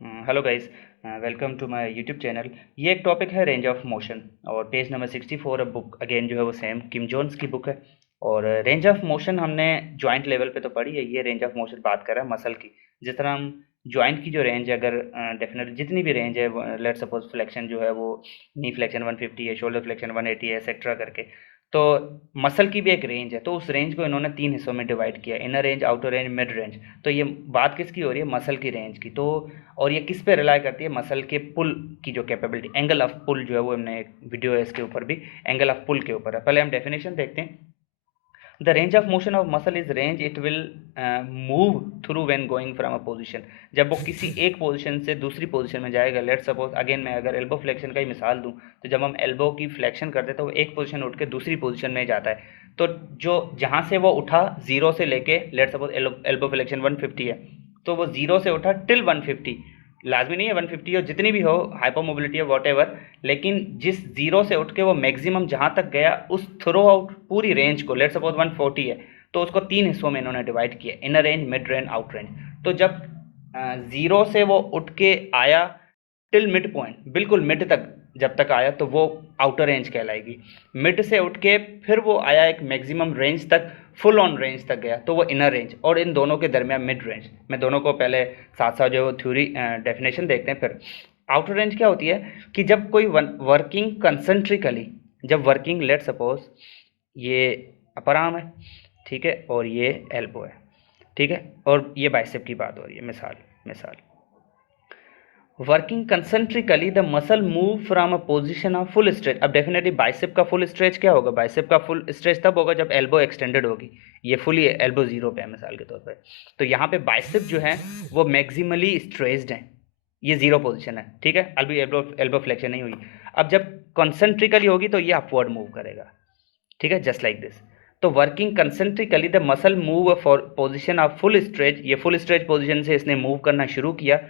Hello guys, welcome to my YouTube channel. ये एक topic है रेंज ऑफ मोशन और पेज नंबर 64 बुक अगेन जो है वो सेम किम जोन्स की बुक है। और रेंज ऑफ मोशन हमने जॉइंट लेवल पे तो पढ़ी है। ये रेंज ऑफ मोशन बात कर रहा है मसल की। जिस तरह हम जॉइंट की जो रेंज है, अगर डेफिनेटली जितनी भी रेंज है, लेट सपोज फ्लेक्शन जो है वो नी फ्लेक्शन 150 है, शोल्डर फ्लेक्शन 180 है, एक्सेट्रा करके। तो मसल की भी एक रेंज है, तो उस रेंज को इन्होंने तीन हिस्सों में डिवाइड किया, inner range, outer range, mid range. तो ये बात किसकी हो रही है? मसल की रेंज की। तो और ये किस पे रिलाई करती है? मसल के पुल की जो कैपेबिलिटी, एंगल ऑफ पुल जो है वो, हमने एक वीडियो है इसके ऊपर भी, एंगल ऑफ पुल के ऊपर है। पहले हम डेफिनेशन देखते हैं। The range of motion of muscle is range it will move through when going from a position. जब वो किसी एक पोजीशन से दूसरी पोजीशन में जाएगा, लेट सपोज अगेन मैं अगर एल्बो फ्लेक्शन का ही मिसाल दूं, तो जब हम एल्बो की फ्लेक्शन करते हैं तो वो एक पोजीशन उठ के दूसरी पोजीशन में जाता है। तो जो जहां से वो उठा जीरो से लेके, लेट सपोज एल्बो फ्लेक्शन 150 है, तो वो जीरो से उठा टिल 150। लाजमी नहीं है 150 हो, जितनी भी हो, हाइपरमोबिलिटी है वॉट एवर, लेकिन जिस जीरो से उठ के वो मैक्सिमम जहाँ तक गया उस थ्रू आउट पूरी रेंज को, लेट सपोज 140 है, तो उसको तीन हिस्सों में इन्होंने डिवाइड किया, inner range, mid range, out range. तो जब जीरो से वो उठ के आया टिल मिड पॉइंट, बिल्कुल मिड तक जब तक आया, तो वो आउटर रेंज कहलाएगी। मिड से उठ के फिर वो आया एक मैक्सिमम रेंज तक, फुल ऑन रेंज तक गया, तो वो इनर रेंज। और इन दोनों के दरमियान मिड रेंज। मैं दोनों को पहले साथ साथ जो थ्योरी डेफिनेशन देखते हैं। फिर आउटर रेंज क्या होती है कि जब कोई वर्किंग कंसंट्रिकली, जब वर्किंग, लेट सपोज ये अपर आर्म है, ठीक है, और ये एल्बो है, ठीक है, और ये बाइसेप की बात हो रही है, मिसाल मिसाल। Working concentrically the muscle move from a position of full stretch. अब डेफिनेटली बाइसेप का फुल स्ट्रेच क्या होगा? बाइसेप का फुल स्ट्रेच तब होगा जब एल्बो एक्सटेंडेड होगी। ये फुली एल्बो जीरो पे है मिसाल के तौर पे। तो यहाँ पे बाइसेप जो है वो मैक्सिमली स्ट्रेच्ड है, ये जीरो पोजीशन है, ठीक है, अभी एल्बो एल्बो फ्लेक्शन नहीं हुई। अब जब कंसंट्रिकली होगी तो ये अपवर्ड मूव करेगा, ठीक है, जस्ट लाइक दिस। तो working concentrically the muscle move for position of full stretch, ये फुल स्ट्रेच पोजीशन से इसने मूव करना शुरू किया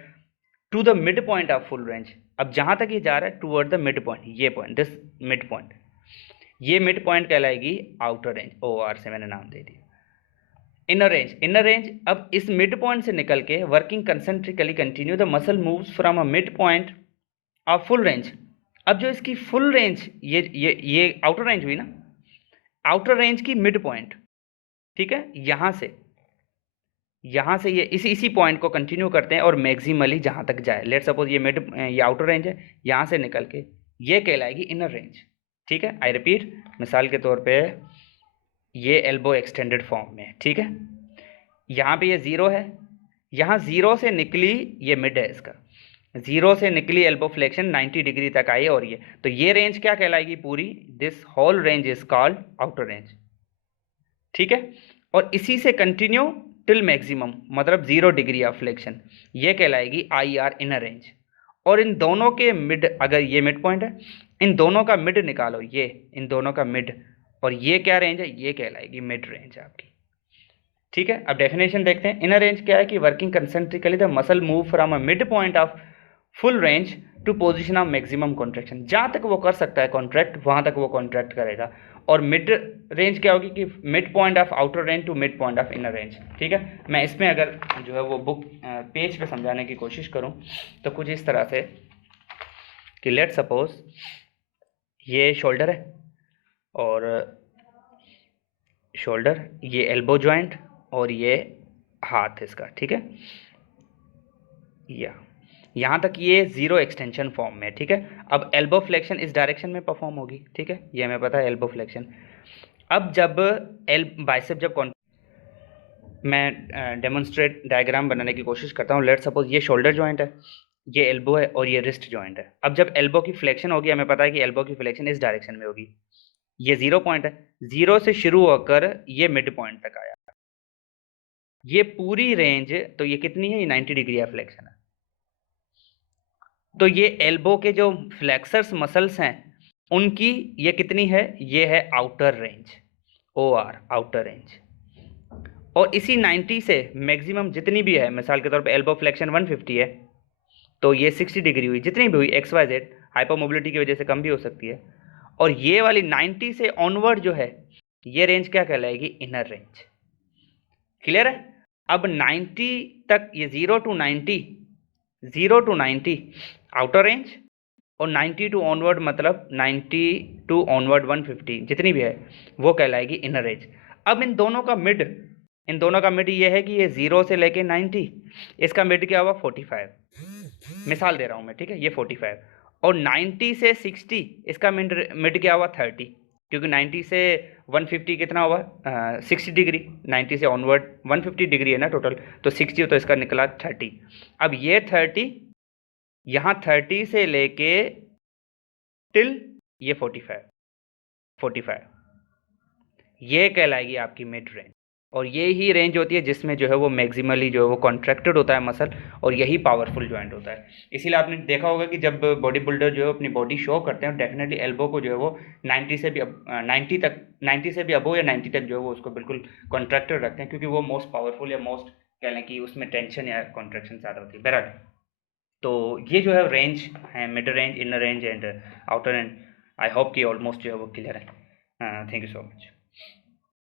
to the mid point of full range. अब जहां तक ये जा रहा है टूवर्ड द मिड पॉइंट, ये पॉइंट, दिस मिड पॉइंट, ये मिड पॉइंट कहलाएगी आउटर रेंज, ओ आर से मैंने नाम दे दिया। इनर रेंज, इनर रेंज, अब इस मिड पॉइंट से निकल के working concentrically continue the muscle moves from a mid point of full range. अब जो इसकी फुल रेंज, ये आउटर रेंज हुई ना, आउटर रेंज की मिड पॉइंट, ठीक है, यहां से ये इसी पॉइंट को कंटिन्यू करते हैं और मैक्सिमली जहां तक जाए, लेट सपोज ये मिड, ये आउटर रेंज है, यहां से निकल के ये कहलाएगी इनर रेंज, ठीक है। आई रिपीट, मिसाल के तौर पे ये एल्बो एक्सटेंडेड फॉर्म में, ठीक है, यहाँ पे ये जीरो है, यहाँ जीरो से निकली, ये मिड है इसका, जीरो से निकली एल्बो फ्लेक्शन 90 डिग्री तक आई, और ये तो ये रेंज क्या कहलाएगी पूरी? This whole range is called outer range, ठीक है। और इसी से कंटिन्यू टिल मैक्सिमम, मतलब 0 डिग्री ऑफ फ्लेक्शन, ये कहलाएगी आई आर इनर रेंज। और इन दोनों के मिड, अगर ये मिड पॉइंट है, इन दोनों का मिड निकालो, ये इन दोनों का मिड, और ये क्या रेंज है? ये कहलाएगी मिड रेंज आपकी, ठीक है। अब डेफिनेशन देखते हैं। इनर रेंज क्या है कि working concentrically the muscle move from a mid point of full range to position of maximum contraction. जहां तक वो कर सकता है कॉन्ट्रैक्ट, वहां तक वो कॉन्ट्रैक्ट करेगा। और मिड रेंज क्या होगी कि mid point of outer range to mid point of inner range, ठीक है। मैं इसमें अगर जो है वो बुक पेज पे समझाने की कोशिश करूं तो कुछ इस तरह से कि लेट सपोज ये शोल्डर है, और शोल्डर, ये एल्बो जॉइंट, और ये हाथ इसका, ठीक है, या यहाँ तक ये जीरो एक्सटेंशन फॉर्म में, ठीक है। अब एल्बो फ्लेक्शन इस डायरेक्शन में परफॉर्म होगी, ठीक है, ये हमें पता है एल्बो फ्लेक्शन। अब जब एल बाइसेप जब मैं डेमोन्स्ट्रेट डायग्राम बनाने की कोशिश करता हूँ। लेट सपोज ये शोल्डर जॉइंट है, ये एल्बो है, और ये रिस्ट जॉइंट है। अब जब एल्बो की फ्लेक्शन होगी, हमें पता है कि एल्बो की फ्लेक्शन इस डायरेक्शन में होगी, ये जीरो पॉइंट है, जीरो से शुरू होकर ये मिड पॉइंट तक आया, ये पूरी रेंज, तो ये कितनी है? ये 90 डिग्री ऑफ फ्लेक्शन है। तो ये एल्बो के जो फ्लेक्सर्स मसल्स हैं उनकी ये कितनी है? ये है outer range, O R, outer range. और इसी 90 से मैक्सिमम जितनी भी है, मिसाल के तौर पे एल्बो फ्लेक्शन 150 है, तो ये 60 डिग्री हुई, जितनी भी हुई एक्स वाई जेड, हाइपरमोबिलिटी की वजह से कम भी हो सकती है। और ये वाली 90 से ऑनवर्ड जो है, ये रेंज क्या कहलाएगी? Inner range. क्लियर है? अब 90 तक, ये 0 to 90 0 to 90 आउटर रेंज, और 90 टू ऑनवर्ड मतलब 90 टू ऑनवर्ड 150 जितनी भी है वो कहलाएगी इनर रेंज। अब इन दोनों का मिड ये है कि ये 0 से लेके 90, इसका मिड क्या हुआ 45, मिसाल दे रहा हूँ मैं, ठीक है, ये 45, और 90 से 60 इसका मिड क्या हुआ 30, क्योंकि 90 से 150 कितना हुआ 60 डिग्री, 90 से ऑनवर्ड 150 डिग्री है ना टोटल, तो 60 तो इसका निकला 30। अब ये 30 यहाँ 30 से लेके टिल ये 45 ये कहलाएगी आपकी मिड रेंज। और ये ही रेंज होती है जिसमें जो है वो मैक्सिमली जो है वो कॉन्ट्रैक्टेड होता है मसल, और यही पावरफुल जॉइंट होता है। इसीलिए आपने देखा होगा कि जब बॉडी बिल्डर जो है अपनी बॉडी शो करते हैं, डेफिनेटली एल्बो को जो है वो 90 से भी 90 से भी अबो या 90 तक जो है वो उसको बिल्कुल कॉन्ट्रैक्टेड रखते हैं, क्योंकि वो मोस्ट पावरफुल या मोस्ट कह लें कि उसमें टेंशन या कॉन्ट्रैक्शन ज़्यादा होती है। बहरहाल, तो ये जो है रेंज है, mid range, inner range and outer range. I hope कि ऑलमोस्ट जो है वो क्लियर है। Thank you so much.